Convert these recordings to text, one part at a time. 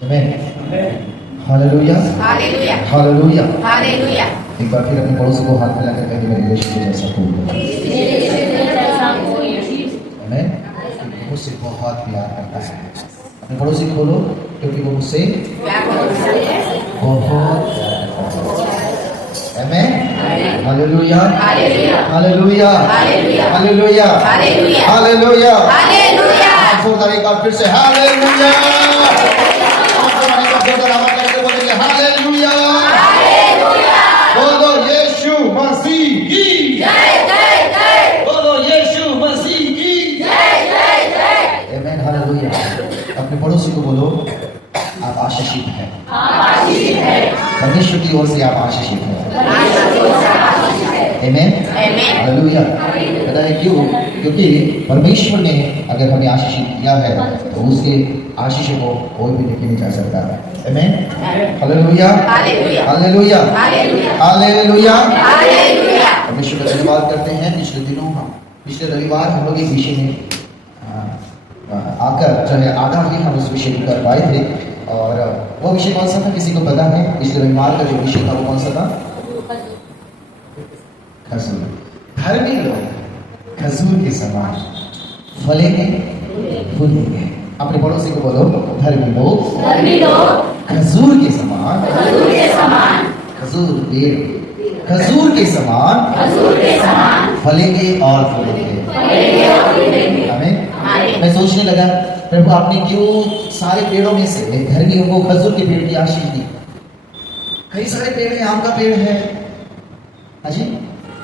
Hallelujah hallelujah hallelujah. Hallelujah. एक बार फिर अपने पड़ोसी को हाथ मिलाकर कहेंगे मेरे यीशु के जैसा कोई नहीं। आमीन। मुझसे बहुत प्यार करता है। अपने पड़ोसी खोलो क्योंकि वो मुझसे बहुत प्यार करता है। आमीन। Hallelujah hallelujah hallelujah hallelujah hallelujah hallelujah hallelujah. Hallelujah. जोरदार एक बार फिर से हालेलुया। जोरदार आवाज करके बोलेंगे हालेलुया। बोलो यीशु मसीह की जय जय जय। बोलो यीशु मसीह की जय जय जय। आमीन। हालेलुया। अपने पड़ोसी को बोलो आप आशीषित हैं। परमेश्वर की ओर से आप आशीषित हैं। आमीन हालेलुया। पता है क्यों? क्योंकि परमेश्वर ने अगर हमें आशीषित किया है तो उसके आशीष को कोई भी लेके नहीं जा सकता। आमीन hallelujah hallelujah hallelujah hallelujah hallelujah. Hallelujah. परमेश्वर का धन्यवाद करते हैं। पिछले रविवार हम लोग इस विषय में आकर जो है आधा ही हम उस विषय को कर पाए थे। और वो विषय कौन सा था किसी को पता है? पिछले रविवार का जो विषय था वो कौन सा था? खजूर। धर्मी लोग खजूर के समान फलेंगे फूलेंगे। अपने पड़ोसी को बोलो धर्मी लोग खजूर के समान खजूर पेड़ खजूर के समान फलेंगे और फूलेंगे। आमीन। मैं सोचने लगा प्रभु आपने क्यों सारे पेड़ों में से धर्मियों को खजूर के पेड़ की आशीष दी? कई सारे पेड़ है, आम का पेड़ है, हाजी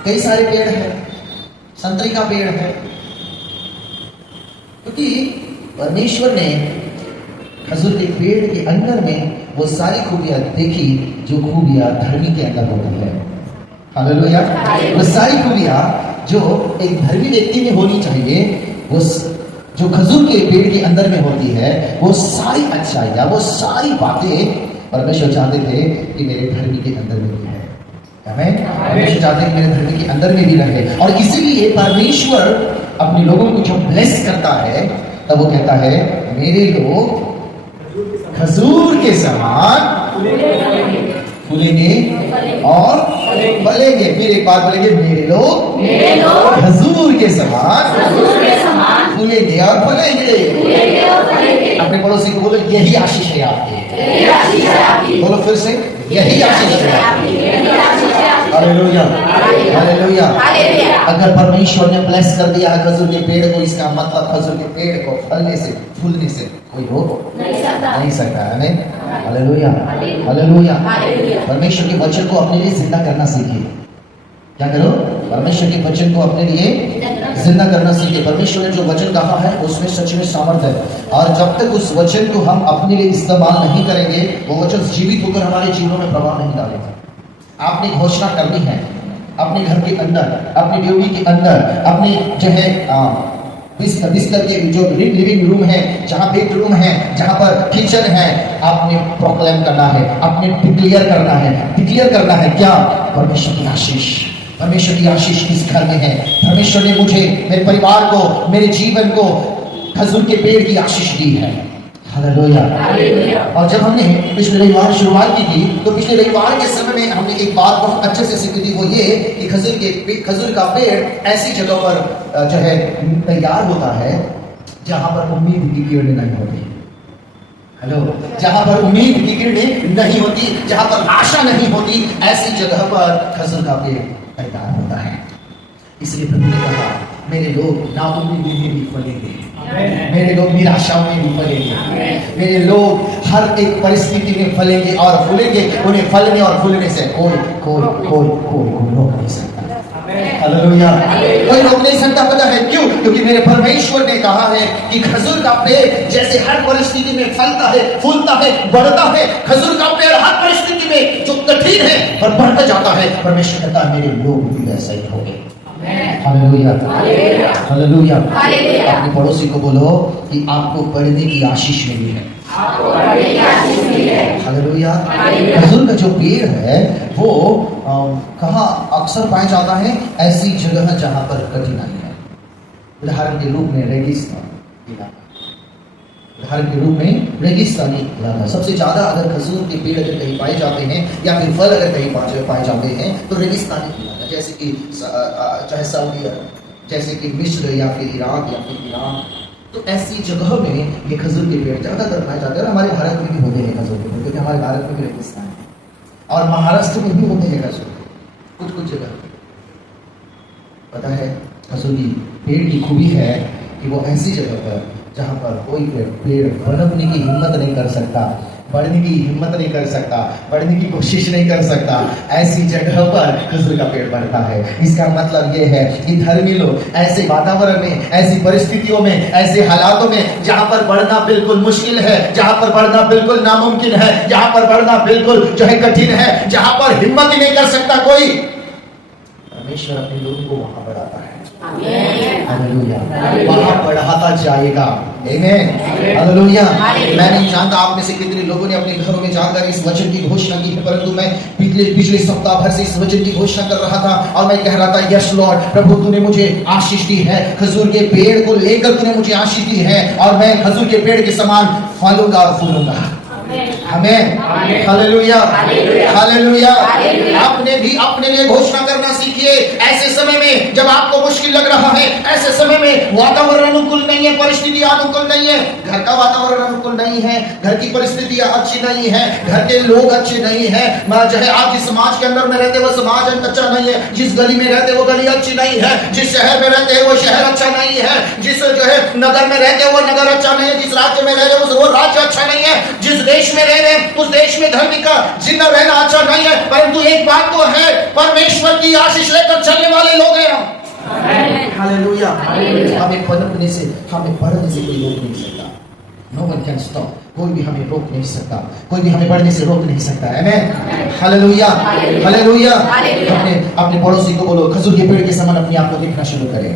कई सारे पेड़ है, संतरी का पेड़ है। क्योंकि परमेश्वर ने खजूर के पेड़ के अंदर में वो सारी खूबियां देखी जो खूबियां धर्मी के अंदर होती है। हालेलुया। वो सारी खूबियां जो एक धर्मी व्यक्ति में होनी चाहिए वो जो खजूर के पेड़ के अंदर में होती है, वो सारी अच्छाइयां वो सारी बातें परमेश्वर चाहते थे कि मेरे धर्मी के अंदर में भी है। आमीन। परमेश्वर चाहते हैं कि मेरे धर्मी के अंदर में भी रहे। और इसीलिए परमेश्वर अपने लोगों को जब ब्लेस करता है तब वो कहता है मेरे लोग खजूर के समान फूलेंगे और फलेंगे। फिर एक बार बोलेंगे मेरे लोग खजूर के समान फूलेंगे और फलेंगे। अपने पड़ोसी को बोलो यही आशीष है आपकी। बोलो फिर से यही आशीष है। Hallelujah hallelujah. अगर परमेश्वर ने ब्लेस कर दिया है खजूर के पेड़ को, इसका मतलब खजूर के पेड़ को फलने से फूलने से कोई रोक नहीं सकता है। नहीं। Hallelujah hallelujah. परमेश्वर के वचन को अपने लिए जिंदा करना सीखिए। क्या करो? परमेश्वर के वचन को अपने लिए जिंदा करना सीखिए। परमेश्वर ने जो वचन कहा है उसमें सच में सामर्थ्य है। और जब तक उस वचन को हम अपने लिए इस्तेमाल नहीं करेंगे वो वचन जीवित होकर हमारे जीवनों में प्रभाव नहीं डालेगा। आपने घोषणा करनी है अपने घर के अंदर, अपनी ड्यूटी के अंदर, अपने जो है बिस्तर के जो लिविंग रूम है, जहाँ बेडरूम है, जहाँ पर किचन है, आपने प्रोक्लेम करना है, आपने डिक्लेयर करना है क्या? परमेश्वर की आशीष। परमेश्वर की आशीष किस घर में है? परमेश्वर ने मुझे, मेरे परिवार को, मेरे जीवन को खजूर के पेड़ की आशीष दी है। हालेलुया। और जब हमने पिछले रविवार शुरुआत की थी तो पिछले रविवार के समय में हमने एक बात बहुत अच्छे से सीखी थी, वो ये कि खजूर का पेड़ ऐसी जगह पर जो है तैयार होता है जहां पर उम्मीद की किरणें नहीं होती। हेलो। जहां पर उम्मीद की किरणें नहीं होती, जहां पर आशा नहीं होती, ऐसी जगह पर खजूर का पेड़ तैयार होता है। इसलिए प्रभु ने कहा मेरे लोग नाउम्मीद में भी फलेंगे, मेरे लोग निराशाओं में भी फलेंगे, मेरे लोग हर एक परिस्थिति में फलेंगे और फूलेंगे। उन्हें फलने और फूलने से कोई रोक नहीं सकता। हालेलुया। कोई रोक नहीं सकता। पता है क्यों? क्योंकि मेरे परमेश्वर ने कहा है कि खजूर का पेड़ जैसे हर परिस्थिति में फलता है, फूलता है, बढ़ता है, खजूर का पेड़ हर परिस्थिति में जो कठिन है पर बढ़ता जाता है। परमेश्वर कहता है मेरे लोग भी वैसा ही होंगे। Hallelujah hallelujah. अपने पड़ोसी को बोलो कि आपको बढ़ने की आशीष मिली है। हालेलुया। खजूर का जो पेड़ है वो कहाँ अक्सर पाया जाता है? ऐसी जगह जहां पर कठिनाई है। उदाहरण के रूप में रेगिस्तान इलाका, उदाहरण के रूप में रेगिस्तानी इलाका। सबसे ज्यादा अगर खजूर के पेड़ अगर कहीं पाए जाते हैं या फिर फल अगर कहीं पाए जाते हैं तो रेगिस्तानी इलाका, जैसे कि चाहे सऊदी अरब, जैसे कि मिस्र या फिर इराक या फिर ईरान, तो ऐसी जगह में ये खजूर के पेड़ ज्यादातर पाए जाते हैं। और हमारे भारत में भी होते हैं खजूर के पेड़, क्योंकि हमारे भारत में भी रेगिस्तान है और महाराष्ट्र में भी होते हैं खजूर कुछ कुछ जगह। पता है खजूर की पेड़ की खूबी है कि वो ऐसी जगह पर जहाँ पर कोई पेड़ बढ़ने की हिम्मत नहीं कर सकता, बढ़ने की हिम्मत नहीं कर सकता, बढ़ने की कोशिश नहीं कर सकता, ऐसी जगह पर खजूर का पेड़ बढ़ता है। इसका मतलब ये है कि धर्मी लोग ऐसे वातावरण में, ऐसी परिस्थितियों में, ऐसे हालातों में जहाँ पर बढ़ना बिल्कुल मुश्किल है, जहाँ पर बढ़ना बिल्कुल नामुमकिन है, जहाँ पर बढ़ना बिल्कुल जो है कठिन है, जहाँ पर हिम्मत ही नहीं कर सकता कोई, परमेश्वर अपने लोगों को वहां बढ़ाता है। हालेलुया, वहां बढ़ाता जाएगा। आमीन, हालेलुया। मैं नहीं जानता आप में से कितने लोगों ने अपने घरों में जाकर इस वचन की घोषणा की है, परंतु मैं पिछले सप्ताह भर से इस वचन की घोषणा कर रहा था और मैं कह रहा था, यस लॉर्ड, प्रभु तूने मुझे आशीष दी है, खजूर के पेड़ को लेकर तूने मुझे आशीष दी है और मैं खजूर के पेड़ के समान फलूंगा और फूलूंगा। आमीन, हालेलुया, हालेलुया। आपने भी अपने लिए घोषणा करना सीखिए। ऐसे समय में जब आपको मुश्किल लग रहा है, ऐसे समय में वातावरण अनुकूल नहीं है, परिस्थितियां अनुकूल नहीं है, घर का वातावरण अनुकूल नहीं है, घर की परिस्थितियां अच्छी नहीं है, घर के लोग अच्छे नहीं है, जो है आप जिस समाज के अंदर में रहते वो समाज अच्छा नहीं है, जिस गली में रहते वो गली अच्छी नहीं है, जिस शहर में रहते हैं वो शहर अच्छा नहीं है, जिस जो है नगर में रहते वो नगर अच्छा नहीं है, जिस राज्य में रह रहे वो राज्य अच्छा नहीं है, जिस देश में रह रहे उस देश में धर्म का जिंदा रहना अच्छा नहीं है। परंतु एक बात तो है, परमेश्वर की आशीष लेकर चलने वाले लोग हैं हम। हालेलुया। हमें पनपने से, हमें बढ़ने से कोई रोक नहीं सकता। नो वन कैन स्टॉप, कोई भी हमें रोक नहीं सकता, कोई भी हमें बढ़ने से रोक नहीं सकता। आमीन, हालेलुया, हालेलुया। अपने पड़ोसी को बोलो, खजूर के पेड़ के समान अपने आप को देखना शुरू करें।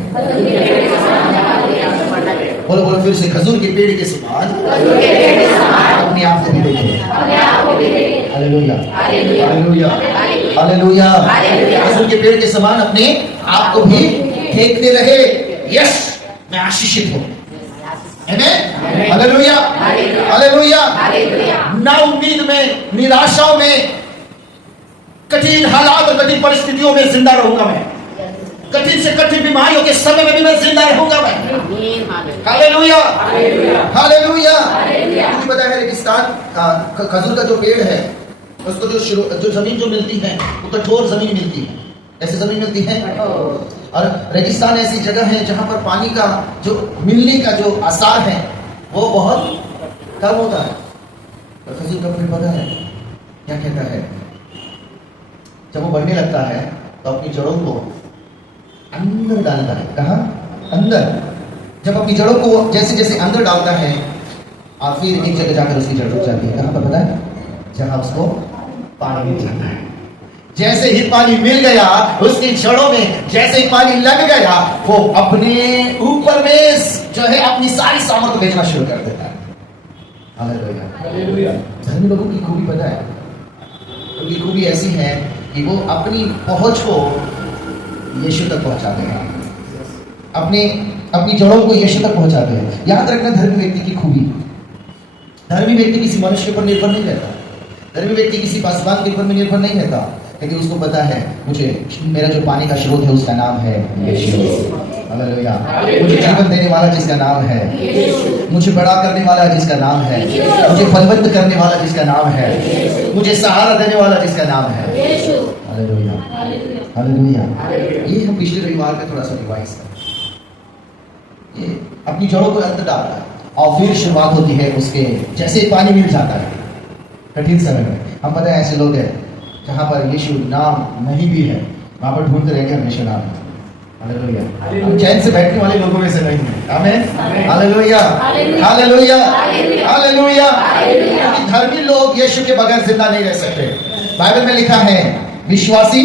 बोलो बोलो फिर से, खजूर के पेड़ के समान अपने आप को भी देखें। Hallelujah, hallelujah, hallelujah. खजूर के पेड़ के समान अपने आप को भी देखते रहे। यस, मैं आशीषित हूँ। आमीन, हालेलुया, हालेलुया। ना उम्मीद में, निराशाओं में, कठिन हालात और कठिन परिस्थितियों में जिंदा रहूंगा मैं। कठिन से कठिन बीमारियों के समय में भी मैं जिंदा रहूंगा मैं। Hallelujah, hallelujah. मुझे पता है रेगिस्तान खजूर का जो पेड़ है उसको जो जमीन जो मिलती है वो कठोर जमीन मिलती है। ऐसी जमीन मिलती है और रेगिस्तान ऐसी जगह है जहां पर पानी का जो मिलने का जो आसार है वो बहुत कम होता है। और खजूर का पेड़ पता है क्या कहता है, जब वो बढ़ने लगता है तो अपनी जड़ों को अंदर डालता है। कहाँ? अंदर। जब अपनी जड़ों को जैसे जैसे अंदर डालता है और फिर एक जगह जाकर उसकी जड़ रुक जाती है। कहाँ पर पता है? जहां उसको पानी मिल जाता है। जैसे ही पानी मिल गया उसकी जड़ों में, जैसे ही पानी लग गया वो अपने ऊपर में जो है अपनी सारी सामर्थ्य भेजना शुरू कर देता है। हालेलुया। धर्मी लोगों की खूबी पता है, उनकी खूबी ऐसी है कि वो अपनी पहुंच को यीशु तक पहुंचाते हैं, अपनी जड़ों को यीशु तक पहुंचाते हैं। याद रखना, धर्मी व्यक्ति की खूबी, धर्मी व्यक्ति किसी मनुष्य पर निर्भर नहीं रहता, धर्मी व्यक्ति किसी पासवान के ऊपर में निर्भर नहीं रहता, क्योंकि उसको पता है मुझे मेरा जो पानी का स्रोत है उसका नाम है यीशु। हालेलुया। मुझे जीवन देने वाला जिसका नाम है, मुझे बड़ा करने वाला जिसका नाम है, मुझे फलवंत करने वाला जिसका नाम है, मुझे सहारा देने वाला जिसका नाम है। Hallelujah, hallelujah. ये हम पिछले रविवार में थोड़ा सा रिवाइज करें। ये अपनी जड़ों को अंदर डालता है और फिर शुरुआत होती है उसके, जैसे पानी मिल जाता है कठिन समय में। हम पता है ऐसे लोग हैं जहां पर यीशु नाम नहीं भी है, वहां पर ढूंढते रहेंगे हमेशा नाम। हालेलुया। हम चैन से बैठने वाले लोगों में से नहीं है। आमीन, हालेलुया, हालेलुया, हालेलुया। धर्मी लोग यीशु के बगैर जिंदा नहीं रह सकते। बाइबल में लिखा है विश्वासी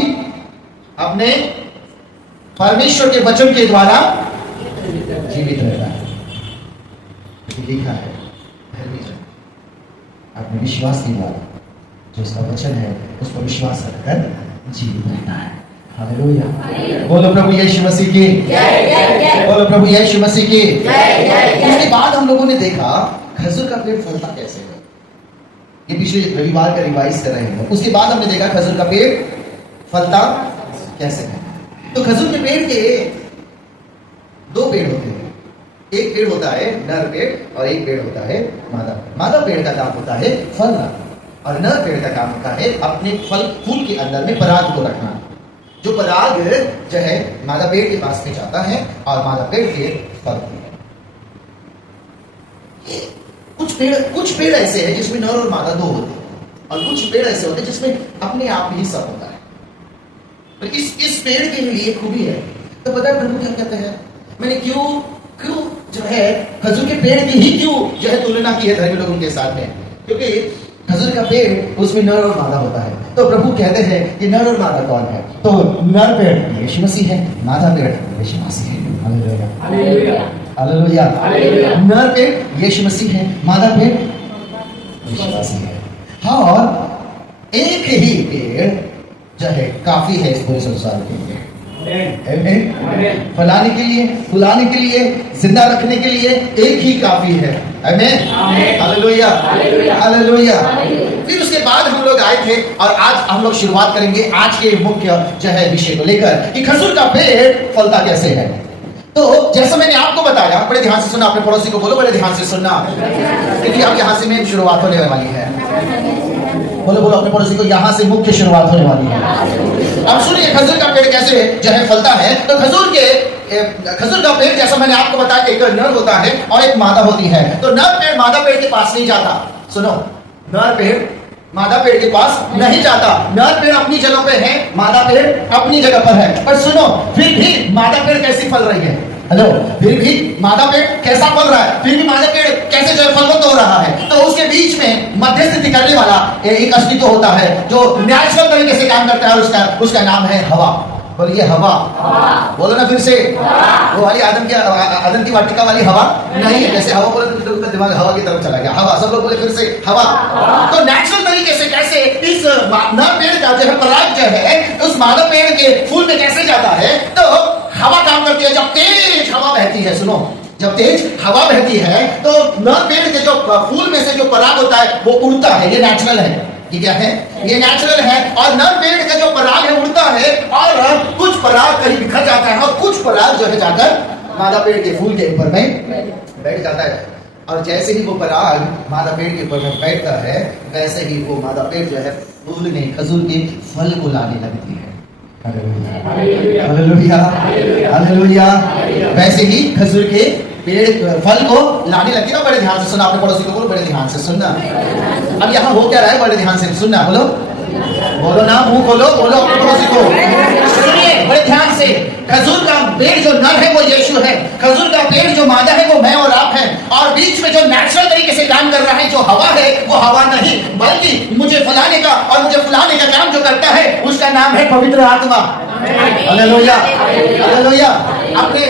अपने परमेश्वर के वचन के द्वारा जीवित रहता है। लिखा है धर्मी जन अपने विश्वास के द्वारा, जो उसका वचन है उस पर विश्वास रखकर जीवित रहता है। हालेलुया। बोलो प्रभु यीशु मसीह की, बोलो प्रभु यीशु मसीह की। उसके बाद हम लोगों ने देखा खजूर का पेड़ फलता कैसे है? ये पिछले रविवार का रिवाइज कर रहे हैं। उसके बाद हमने देखा खजूर का पेड़ फलता कैसे है। तो खजूर के पेड़ के दो पेड़ होते हैं। एक पेड़ होता है नर पेड़ और एक पेड़ होता है मादा। मादा पेड़ का काम होता है फलना और नर पेड़ का काम होता है अपने फूल के अंदर में पराग को रखना। जो पराग जो है मादा पेड़ के पास में जाता है और मादा पेड़ के फल। कुछ पेड़ ऐसे हैं जिसमें नर और मादा दो होते हैं और कुछ पेड़ ऐसे होते हैं जिसमें अपने आप ही सब होता है। तो इस पेड़ के लिए खूबी है। तो पता है प्रभु क्या कहते हैं? मैंने क्यों जो है खजूर के पेड़ की ही क्यों जो है तुलना की है धर्मी लोगों के साथ में? क्योंकि खजूर का पेड़ उसमें नर और मादा होता है। तो प्रभु कहते हैं कि नर और मादा कौन है? तो नर पेड़ यीशु मसीह है, मादा पेड़ यीशु मसीह है। Hallelujah hallelujah hallelujah. नर पेड़ यीशु मसीह है, मादा पेड़ यीशु मसीह है। हाँ, और एक ही पेड़ जो है काफी है इस पूरे संसार के लिए। फैलाने के लिए, फुलाने के लिए, जिंदा रखने के लिए एक ही काफी है। आमीन हालेलुया हालेलुया। फिर उसके बाद हम लोग आए थे और आज हम लोग शुरुआत करेंगे आज के मुख्य जो है विषय को लेकर कि खजूर का पेड़ फलता कैसे है। तो जैसा मैंने आपको बताया, बड़े ध्यान से सुनना, अपने पड़ोसी को बोलो बड़े ध्यान से सुनना, क्योंकि अब यहाँ से मेरी शुरुआत होने वाली है। बोलो बोलो अपने पड़ोसी को, यहाँ से मुख्य शुरुआत होने वाली है। अब सुनिए खजूर का पेड़ कैसे जो है फलता है। तो खजूर का पेड़ जैसा मैंने आपको बताया एक नर होता है और एक मादा होती है। तो नर पेड़ मादा पेड़ के पास नहीं जाता। सुनो, नर पेड़ मादा पेड़ के पास नहीं जाता। नर पेड़ अपनी जगह पे है, मादा पेड़ अपनी जगह पर है। पर सुनो, फिर भी मादा पेड़ कैसी फल रही है? हेलो, फिर भी मादा पेड़ कैसा फल रहा है? फिर भी मादा पेड़ कैसे जो है फलवंत हो रहा है? तो उसके बीच में मध्यस्थिति करने वाला एक अस्तित्व होता है जो नेचुरल तरीके से काम करता है। उसका नाम है हवा। बोलिए हवा। बोलो ना फिर से। वो वाली आदम की वाटिका वाली हवा नहीं है। जैसे हवा बोले तो दिमाग हवा की तरफ चला गया। हवा, सब लोग बोले फिर से हवा। तो नेचुरल तरीके से कैसे इस नर पेड़ का जो है पराग जो है उस मादा पेड़ के फूल में कैसे जाता है? तो हवा काम करती है। जब तेज हवा बहती है, सुनो, जब तेज हवा बहती है तो नर पेड़ के जो फूल में से जो पराग होता है वो उड़ता है। ये नेचुरल है। ये क्या है? ये नेचुरल है। और नर पेड़ का जो पराग है उड़ता है और कुछ पराग कहीं बिखर जाता है और कुछ पराग जो है जाकर मादा पेड़ के फूल के ऊपर में बैठ जाता है। और जैसे ही वो पराग मादा पेड़ के ऊपर में बैठता है वैसे ही वो मादा पेड़ जो है फूल ने खजूर के फल को लाने लगती है। Hallelujah hallelujah. वैसे ही खजूर के पेड़ फल को लाने लगती है। बड़े ध्यान से सुना, अपने पड़ोसी को बोलो बड़े ध्यान से सुनना। अब यहाँ हो क्या रहा है? बड़े ध्यान से सुनना। बोलो बोलो ना, मुंह खोलो, बोलो अपने पड़ोसी को। सुनिए बड़े ध्यान से। खजूर का पेड़ जो नर है वो यीशु है। खजूर का पेड़ जो मादा है वो मैं और आप हैं। और बीच में जो नेचुरल तरीके से काम कर रहा है जो हवा है वो हवा नहीं, बल्कि मुझे फैलाने का और मुझे फुलाने का काम जो करता है उसका नाम है पवित्र आत्मा। Hallelujah hallelujah. अपने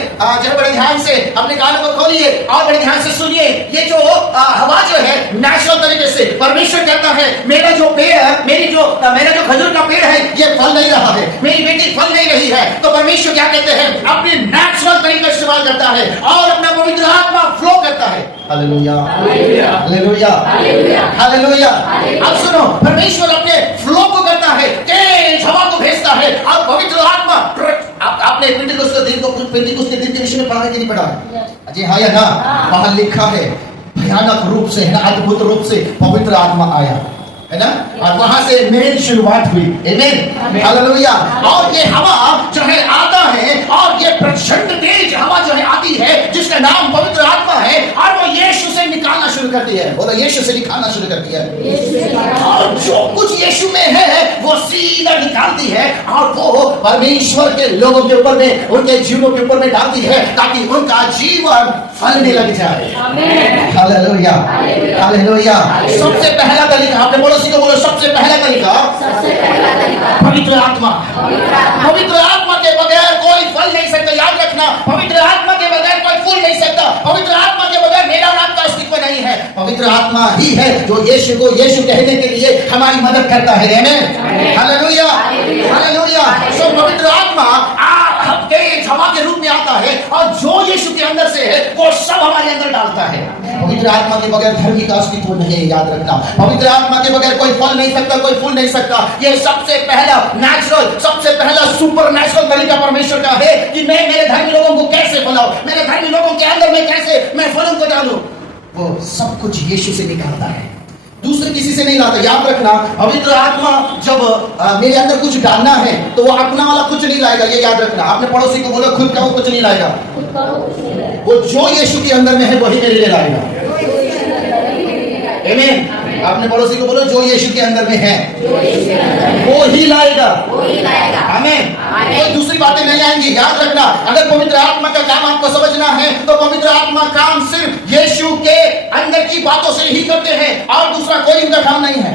जो बड़े ध्यान से अपने कानों को खोलिए और बड़े ध्यान से सुनिए। ये जो हवा जो है नेचुरल तरीके से परमेश्वर कहता है मेरा जो पेड़ है, मेरा जो खजूर का पेड़ है ये फल नहीं रहा है, मेरी बेटी फल नहीं रही है। तो परमेश्वर क्या कहते हैं? अपने नेचुरल तरीके से इस्तेमाल करता है और अपना पवित्र आत्मा फ्लो करता है। Hallelujah hallelujah hallelujah. अब सुनो, परमेश्वर अपने फ्लो को करता है, तेज हवा को भेजता है और पवित्र आत्मा। आपने पेंटिकोस्ते के दिन के विषय में पढ़ा है कि नहीं पढ़ा है? जी हाँ या ना? वहां लिखा है भयानक रूप से, है ना, अद्भुत रूप से पवित्र आत्मा आया, है ना, और वहां से नई शुरुआत हुई। आमीन हालेलुया। और ये हवा जो है आता है और ये प्रचंड तेज हवा जो है आती है जिसका नाम पवित्र आत्मा है और वो यीशु से निकालना शुरू करती है। बोलो यीशु से निकालना शुरू करती है। और जो कुछ यीशु में है वो सीधा निकालती है और वो परमेश्वर के लोगों के ऊपर में, उनके जीवों के ऊपर में डालती है ताकि उनका जीवन फलने लग जाए। Hallelujah hallelujah. सबसे पहला तरीका, आपने पड़ोसी को बोलो सबसे पहला तरीका पवित्र आत्मा। पवित्र आत्मा के बगैर कोई फल नहीं सकता। याद रखना, पवित्र आत्मा के बगैर कोई फूल नहीं सकता। पवित्र आत्मा के बगैर मेरा नाम का अस्तित्व नहीं है। पवित्र आत्मा ही है जो यीशु को यीशु कहने के लिए हमारी मदद करता है। आमीन हालेलुया हालेलुया। सो पवित्र आत्मा तेज हवा के रूप में आता है और जो यीशु के अंदर से है वो सब हमारे अंदर डालता है। पवित्र आत्मा के बगैर धर्म का अस्तित्व नहीं है, याद रखना। पवित्र आत्मा के बगैर कोई फल नहीं सकता, कोई फूल नहीं सकता। ये सबसे पहला नेचुरल, सबसे पहला सुपर नेचुरल तरीका परमेश्वर का है कि मैं मेरे धर्मी लोगों को कैसे फलाऊं, मेरे धर्मी लोगों के अंदर में कैसे मैं फलों को डालूं। वो सब कुछ यीशु से निकालता है, दूसरे किसी से नहीं लाता। याद रखना, पवित्र आत्मा जब मेरे अंदर कुछ डालना है तो वो अपना वाला कुछ नहीं लाएगा, ये याद रखना। आपने पड़ोसी को बोला खुद का वो कुछ नहीं लाएगा, वो जो यीशु के अंदर में है वही मेरे लिए लाएगा। आमीन। आपने पड़ोसी को बोलो जो यीशु के अंदर में है वो ही लाएगा। आमीन। कोई दूसरी बातें नहीं आएंगी, याद रखना। अगर पवित्र आत्मा का काम आपको समझना है तो पवित्र आत्मा काम सिर्फ यीशु के अंदर की बातों से ही करते हैं और दूसरा कोई इनका काम नहीं है।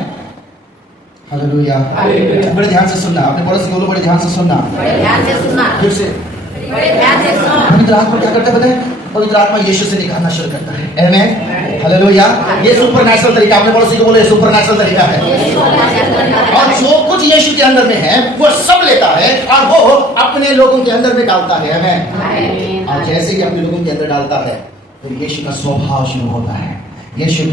हालेलुया। बड़े ध्यान से सुनना, अपने पड़ोसी को बोलो बड़े ध्यान से सुनना, फिर से। पवित्र आत्मा क्या करता है बताए? पवित्र आत्मा यीशु से निकालना शुरू करता है। आमीन। हालेलुया। ये सुपरनैचुरल तरीका, अपने पड़ोसी को बोले सुपरनैचुरल तरीका है। और जो कुछ यीशु के अंदर में है वो सब लेता है और वो अपने लोगों के अंदर में डालता है। आमीन। और जैसे ही अपने लोगों के अंदर डालता है तो यीशु का स्वभाव शुरू होता है, यीशु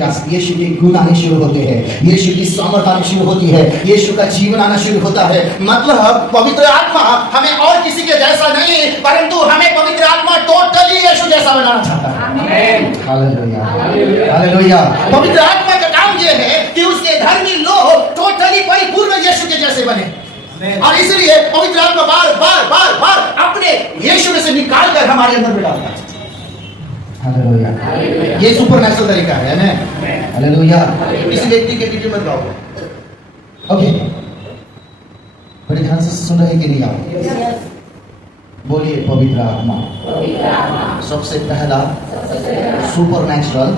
के गुण आने शुरू होते हैं, यीशु की सामर्थ आनी शुरू होती है, यीशु का जीवन आना शुरू होता है। मतलब पवित्र आत्मा हमें और किसी के जैसा नहीं परंतु हमें पवित्र आत्मा टोटली यीशु जैसा बनाना चाहता है। हालेलुया। हालेलुया। पवित्र आत्मा का काम यह है कि उसके धर्मी लोग टोटली परिपूर्ण यीशु के जैसे बने और इसलिए पवित्र आत्मा बार बार बार बार अपने यीशु में से निकाल कर हमारे अंदर में डालता है। हालेलुया। ये सुपरनैचुरल तरीका है ना। हालेलुया। किसी व्यक्ति के पीछे मत रहो। ओके, बड़े ध्यान से सुन रहे कि नहीं आप? बोलिए पवित्र आत्मा सबसे पहला सुपरनैचुरल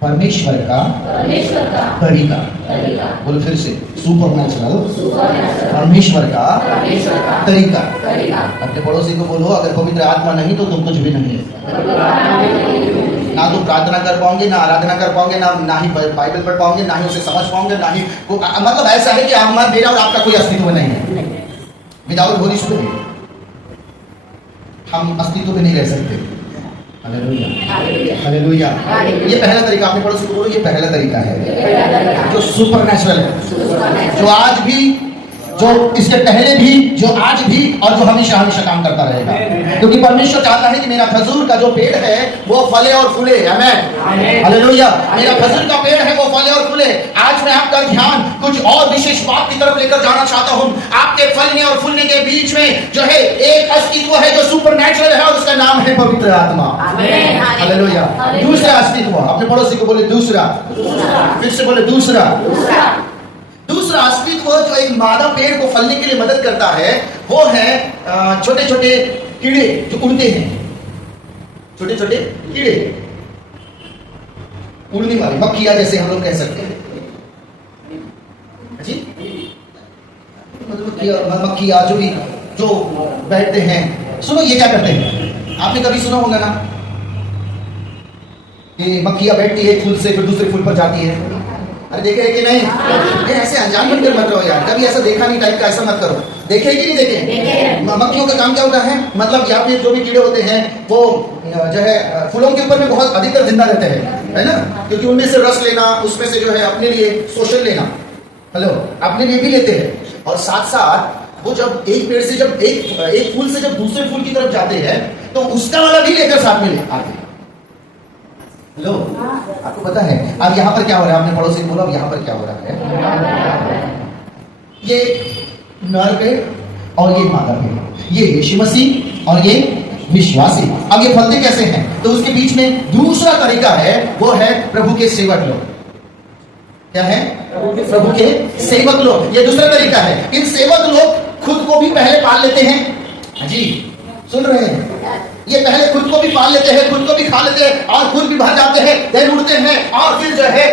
परमेश्वर का तरीका। बोलो फिर से, सुपरनैचुरल परमेश्वर का तरीका। अपने पड़ोसी को बोलो अगर पवित्र आत्मा नहीं तो तुम कुछ भी नहीं है। ना तुम प्रार्थना कर पाओगे, ना आराधना कर पाओगे, ना ही बाइबल पढ़ पाओगे, ना ही उसे समझ पाओगे, ना ही मतलब ऐसा है कि हमारा मेरा और आपका कोई अस्तित्व नहीं है। विदाउट होली स्पिरिट हम अस्तित्व में नहीं रह सकते। हालेलुया। हालेलुया। ये पहला तरीका, अपने पड़ोसी को बोलो ये पहला तरीका है जो सुपरनैचुरल है, जो आज भी, जो इसके पहले भी, जो आज भी और जो हमेशा हमेशा काम करता रहेगा। क्योंकि परमेश्वर चाहता है कि मेरा खजूर का जो पेड़ है वो फले और फूले। आमीन। हालेलुया। मेरा खजूर का पेड़ है वो फले और फूले। आज मैं आपका ध्यान कुछ और विशेष बात की तरफ लेकर जाना चाहता हूँ। आपके फलने और फूलने के बीच में जो है एक अस्तित्व है जो सुपरनैचुरल है और उसका नाम है पवित्र आत्मा। हालेलुया। दूसरा अस्तित्व, अपने पड़ोसी को बोले दूसरा, फिर से बोले दूसरा। दूसरा अस्तित्व जो एक मादा पेड़ को फलने के लिए मदद करता है वो है छोटे छोटे कीड़े जो उड़ते हैं। छोटे छोटे कीड़े, उड़ने वाली मक्खियां जैसे हम लोग कह सकते हैं जी। मतलब मक्खियां जो बैठते हैं। सुनो ये क्या करते हैं, आपने कभी सुना होगा ना कि मक्खियां बैठती है फूल से फिर दूसरे फूल पर जाती है। अरे देखे कि नहीं? ये ऐसे अनजान बनकर मत रहो यार, कभी ऐसा देखा नहीं टाइप का ऐसा मत करो। देखे कि नहीं देखे? मक्खियों का काम क्या होता है, मतलब यहाँ पे जो भी कीड़े होते हैं वो जो है फूलों के ऊपर में बहुत अधिकतर जिंदा रहते हैं, है ना? क्योंकि उनमें से रस लेना, उसमें से जो है अपने लिए शोषण लेना, हेलो, अपने लिए भी लेते हैं। और साथ साथ वो जब एक पेड़ से जब एक फूल से जब दूसरे फूल की तरफ जाते हैं तो उसका वाला भी लेकर साथ में आते हैं। हेलो, आपको पता है अब यहाँ पर क्या हो रहा है? आपने पड़ोसी को बोला अब यहाँ पर क्या हो रहा है? ये नर पेड़ और ये मादा पेड़, ये यीशु मसीह और ये विश्वासी। अब ये फलते कैसे हैं? तो उसके बीच में दूसरा तरीका है, वो है प्रभु के सेवक लोग। क्या है? प्रभु के सेवक लोग। ये दूसरा तरीका है। इन सेवक लोग खुद को भी पहले पाल लेते हैं। जी सुन रहे हैं? ये पहले खुद को भी पाल लेते हैं, खुद को भी खा लेते हैं और खुद भी भर जाते हैं, फिर उड़ते हैं और फिर जो है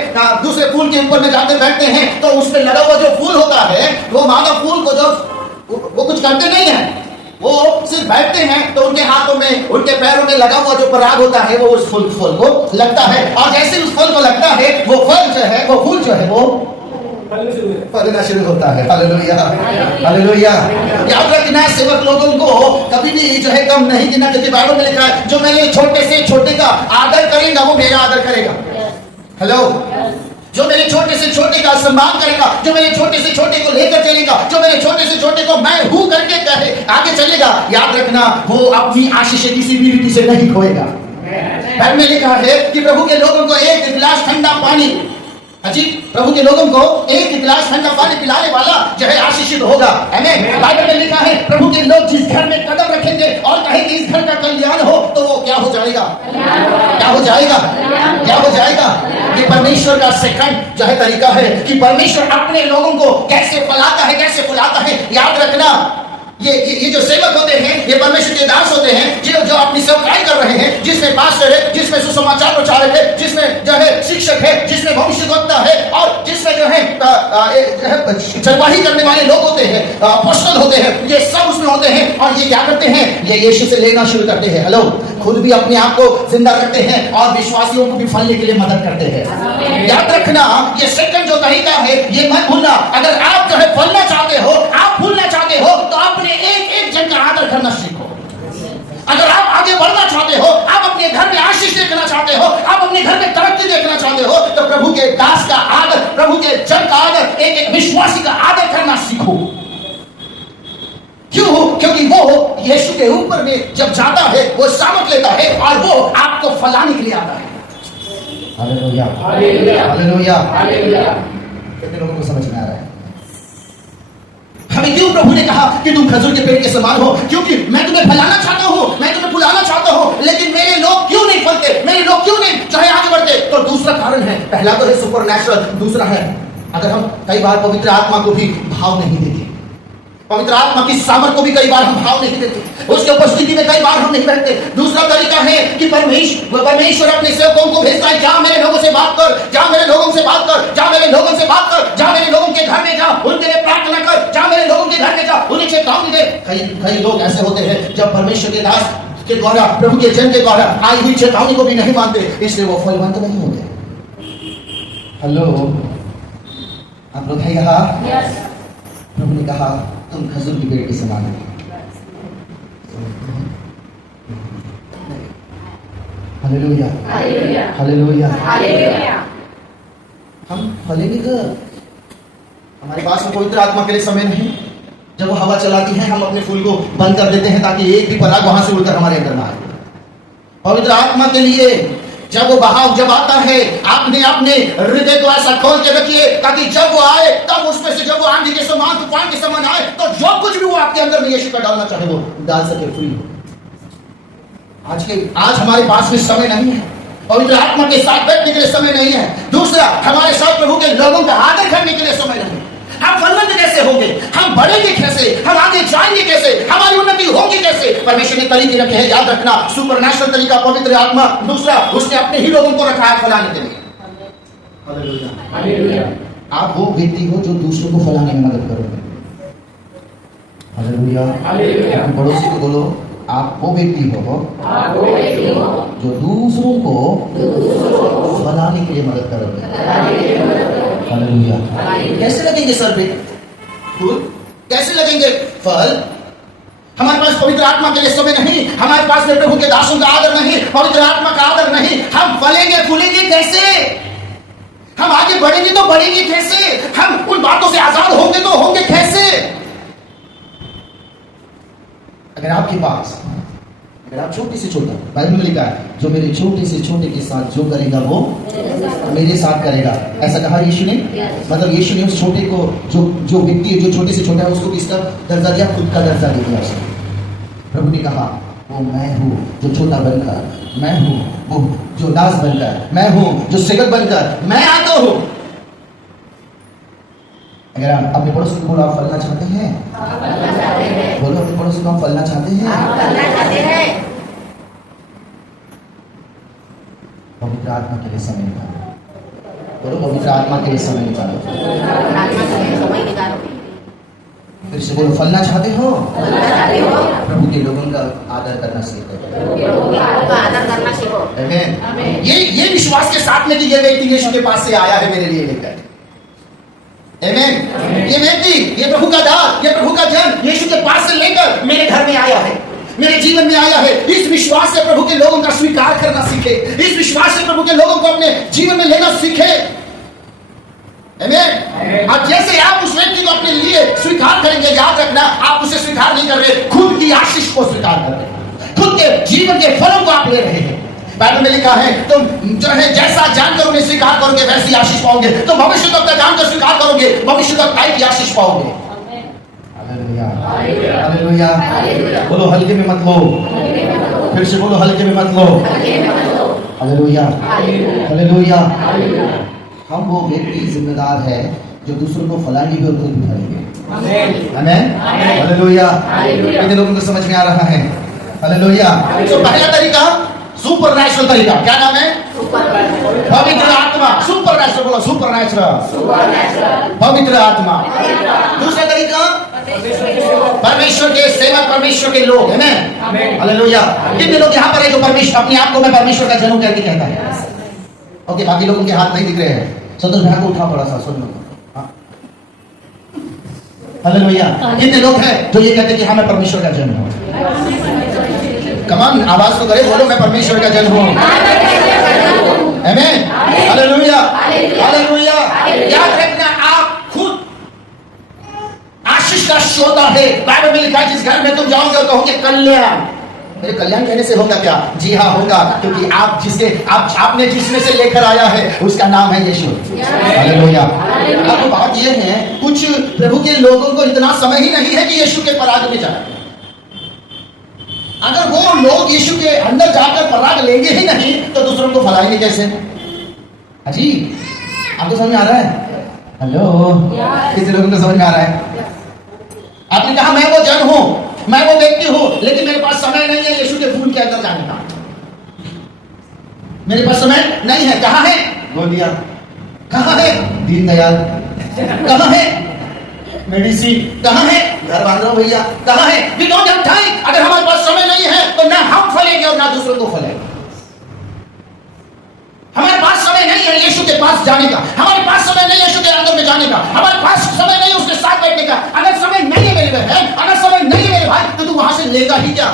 दूसरे फूल के ऊपर में जाकर बैठते हैं। तो उस पर लगा हुआ जो फूल होता है वो मादा फूल को जो वो कुछ करते नहीं है, वो सिर्फ बैठते हैं। तो उनके हाथों में, उनके पैरों में लगा हुआ जो पराग होता है वो उस फूल को लगता है और जैसे उस फल को लगता है वो फल जो है, वो फूल जो है वो फलना शुरू होता है। Hallelujah, hallelujah. याद रखना, सेवक लोगों को कभी भी जो है कम नहीं गिना, क्योंकि बाइबल में लिखा है जो मेरे छोटे से छोटे का आदर करेगा वो मेरा आदर करेगा। हेलो, जो मेरे छोटे से छोटे का सम्मान करेगा, जो मेरे छोटे से छोटे को लेकर चलेगा, जो मेरे छोटे से छोटे को मैं हूं करके कहे आगे चलेगा, याद रखना वो अपनी आशीष किसी भी रीति से नहीं खोएगा। बाइबल में लिखा है कि प्रभु के लोगों को एक गिलास ठंडा पानी, अजी प्रभु के लोगों को एक गिलास ठंडा पानी पिलाने वाला जो है आशीषित होगा। आमीन। बाइबल में लिखा है प्रभु के लोग जिस घर में कदम रखेंगे और कहेंगे इस घर का कल्याण हो, तो वो क्या हो जाएगा? क्या हो जाएगा? क्या हो जाएगा? ये परमेश्वर का सेकंड जो है तरीका है कि परमेश्वर अपने लोगों को कैसे फैलाता है, कैसे फुलाता है। याद रखना, ये जो सेवक होते हैं, ये परमेश्वर के दास होते हैं, जो अपनी सेवकाई कर रहे हैं, जिसमें पास्टर है, जिसमें सुसमाचार प्रचारक है, जिसमें जो है शिक्षक है, जिसमें भविष्यवक्ता है, और जिसमें जो है चरवाही करने वाले लोग होते हैं, अपोस्तल होते हैं, ये सब उसमें होते हैं। और ये क्या करते हैं? ये यीशु से लेना शुरू करते हैं। हेलो, खुद भी अपने आप को जिंदा रखते हैं और विश्वासियों को भी फलने के लिए मदद करते हैं। याद रखना, ये सेकंड जो तरीका है ये मत भूलना। अगर आप जो है फलना चाहते हो, आप फूलना चाहते हो, तो अपने एक जन का आदर करना सीखो। अगर आप आगे बढ़ना चाहते हो, आप अपने घर में आशीष देखना चाहते हो, आप अपने घर में तरक्की देखना चाहते हो, तो प्रभु के दास का आदर, प्रभु के जन का आदर, एक विश्वासी का आदर करना सीखो। क्यों? क्योंकि वो यीशु के ऊपर में जब जाता है वो सामर्थ लेता है और वो आपको फलाने के लिए आता है। Hallelujah, hallelujah, hallelujah, hallelujah. कितने लोगों को समझ में आ रहा है? हमें क्यों प्रभु ने कहा कि तुम खजूर के पेड़ के समान हो? क्योंकि मैं तुम्हें फैलाना चाहता हूं, मैं तुम्हें फुलाना चाहता हूं, लेकिन मेरे लोग क्यों नहीं फलते, मेरे लोग क्यों नहीं चाहे आगे बढ़ते? तो दूसरा कारण है, पहला तो है सुपरनैचुरल, दूसरा है अगर हम कई बार पवित्र आत्मा को भी भाव नहीं देते, पवित्र आत्मा की सामर्थ को भी कई बार हम भाव नहीं देते, उसके उपस्थिति में कई बार हम नहीं बैठते। दूसरा तरीका है कि परमेश्वर अपने सेवकों को भेजता है, जा मेरे लोगों से बात कर, जा मेरे लोगों से बात कर, जा मेरे लोगों से बात कर, जा मेरे लोगों के घर में जा, उनके लिए प्रार्थना कर, जा मेरे लोगों के घर में जा, उन्हें चेतावनी दे। कई लोग ऐसे होते हैं जब परमेश्वर के दास के द्वारा, प्रभु के जन के द्वारा आई हुई चेतावनी को भी नहीं मानते, इसलिए वो फलवंत नहीं होते। हेलो, आप लोग हैं यहाँ? प्रभु ने कहा तुम खजूर की पेड़ के समान हो। Hallelujah, hallelujah, hallelujah, hallelujah. हम फलेंगे कब? हमारे पास में पवित्र आत्मा के लिए समय नहीं। जब वो हवा चलाती है हम अपने फूल को बंद कर देते हैं ताकि एक भी पराग वहां से उड़कर हमारे अंदर ना आए। पवित्र आत्मा के लिए जब वो बहाव जब आता है, आपने अपने हृदय को ऐसा खोल के रखिए ताकि जब वो आए, तब उसमें से जब वो आंधी के समान, तूफान के समान आए, तो जो कुछ भी वो आपके अंदर में यीशु का डालना चाहे वो डाल सके, फ्री हो। आज हमारे पास में समय नहीं है, पवित्र आत्मा के साथ बैठने के लिए समय नहीं है। दूसरा, हमारे साथ प्रभु के लोगों का आदर करने के लिए समय नहीं है। हम फलवंत कैसे होंगे? हम बढ़ेंगे कैसे? हम आगे जाएंगे कैसे? हमारी उन्नति होगी कैसे? परमेश्वर ने तरीके रखे हैं, याद रखना, सुपरनैचुरल तरीका पवित्र आत्मा। दूसरा, उसने अपने ही लोगों को रखा है फलाने के लिए। Hallelujah, hallelujah. आप वो व्यक्ति हो जो दूसरों को फलाने में मदद करोगे। Hallelujah, hallelujah. पड़ोसी को बोलो, आप वो व्यक्ति हो जो दूसरों को फलाने के लिए मदद करोगे। हालेलुया। कैसे लगेंगे सर पे फूल? कैसे लगेंगे फल? हमारे पास पवित्र आत्मा के लिए समय नहीं, हमारे पास में प्रभु के दासों का आदर नहीं, पवित्र आत्मा का आदर नहीं। हम फलेंगे फूलेंगे कैसे? हम आगे बढ़ेंगे तो बढ़ेंगे कैसे? हम उन बातों से आजाद होंगे तो होंगे कैसे? अगर आपके पास, अगर आप छोटे से छोटा, बाइबल में लिखा है जो मेरे छोटे से छोटे के साथ जो करेगा वो मेरे साथ करेगा, ऐसा कहा यीशु ने। मतलब यीशु ने उस छोटे को, जो व्यक्ति है जो छोटे से छोटा है, उसको किसका दर्जा दिया? खुद का दर्जा दे दिया उसने। प्रभु ने कहा वो मैं हूँ जो छोटा बनकर, मैं हूँ वो जो दास बनकर, मैं हूँ जो सेवक बनकर मैं आता हूँ। अगर आप अपने पड़ोसी को बोलो आप फलना चाहते हैं, बोलो अपने पड़ोसी को हम फलना चाहते हैं। पवित्र आत्मा के लिए समय निकालो, बोलो पवित्र आत्मा के लिए समय निकालो। फिर से बोलो फलना चाहते हो, प्रभु के लोगों का आदर करना सीखो। ये विश्वास के साथ में कि ये व्यक्ति यीशु के पास से आया है मेरे लिए लेकर, आमीन। ये व्यक्ति, ये प्रभु का दास, ये प्रभु का जन यीशु के पास से लेकर मेरे घर में आया है, मेरे जीवन में आया है। इस विश्वास से प्रभु के लोगों का स्वीकार करना सीखे, इस विश्वास से प्रभु के लोगों को अपने जीवन में लेना सीखे। आमीन। अब जैसे आप उस व्यक्ति को अपने लिए स्वीकार करेंगे, याद रखना आप उसे स्वीकार नहीं कर रहे, खुद की आशीष को स्वीकार कर रहे हैं, खुद के जीवन के फलों को आप ले रहे हैं। बाइबल में लिखा है तुम जो है जैसा जानकर उन्हें स्वीकार करोगे वैसी आशीष पाओगे। तुम भविष्य तक जानकर स्वीकार करोगे, भविष्य तक की आशीष पाओगे। Hallelujah, hallelujah. बोलो हल्के में मत लो, फिर से बोलो हल्के में मत लो। Hallelujah, hallelujah. हम वो व्यक्ति जिम्मेदार है जो दूसरों को फलाएंगे और खुद भी फलेंगे। आमीन, हालेलुया। कितने लोगों को समझ में आ रहा है? हालेलुया। तो पहला तरीका सुपरनैचुरल तरीका, क्या नाम है? पवित्र आत्मा। सुपरनैचुरल बोलो, सुपरनैचुरल, पवित्र आत्मा। दूसरा तरीका परमेश्वर के सेवक, परमेश्वर के लोग, है ना? हालेलुया। कितने लोग यहाँ पर है जो परमेश्वर अपने आप को मैं परमेश्वर का जन करके कहता है? ओके, बाकी लोगों के हाथ नहीं दिख रहे हैं। संतोष भाई को उठा पड़ा सा, सुन लो। हालेलुया। कितने लोग हैं जो ये कहते हैं कि हाँ मैं परमेश्वर का जन हूँ? कमान आवाज तो करे, बोलो मैं परमेश्वर का जन हूँ। आमीन, हालेलुया, हालेलुया। याद रखना आप खुद आशीष का श्रोता है। बाइबल में लिखा है जिस घर में तुम जाओगे और कहोगे कल्याण, मेरे कल्याण कहने से होगा क्या? जी हाँ होगा, क्योंकि आपने जिसमें से लेकर आया है उसका नाम है यीशु। हालेलुया। अब बात यह है कुछ प्रभु के लोगों को इतना समय ही नहीं है कि यीशु के पराग में जाए। अगर वो लोग यीशु के अंदर जाकर पराग लेंगे ही नहीं तो दूसरों को फलाएंगे कैसे? अजी आपको समझ में आ रहा है? हेलो, किसी लोगों को समझ में आ रहा है? आपने कहा मैं वो जन हूं, मैं वो व्यक्ति हूं, लेकिन मेरे पास समय नहीं है यीशु के फूल के अंदर जाने का। मेरे पास समय नहीं है। कहां है? बोल दिया। कहां है? दीनदयाल। कहां है? मेडिसिन। कहां है? घर बांध रहा हूं भैया। कहां है? We don't have time. अगर हमारे पास समय नहीं है तो ना हम फलेंगे और ना दूसरों को फलेंगे। हमारे पास समय नहीं है यीशु के पास जाने का, हमारे पास समय नहीं है यीशु के अंदर में जाने का, हमारे पास समय नहीं है उसके साथ बैठने का। अगर समय नहीं है मेरे बहन, अगर समय नहीं है मेरे भाई, तो तू वहां से लेगा ही क्या?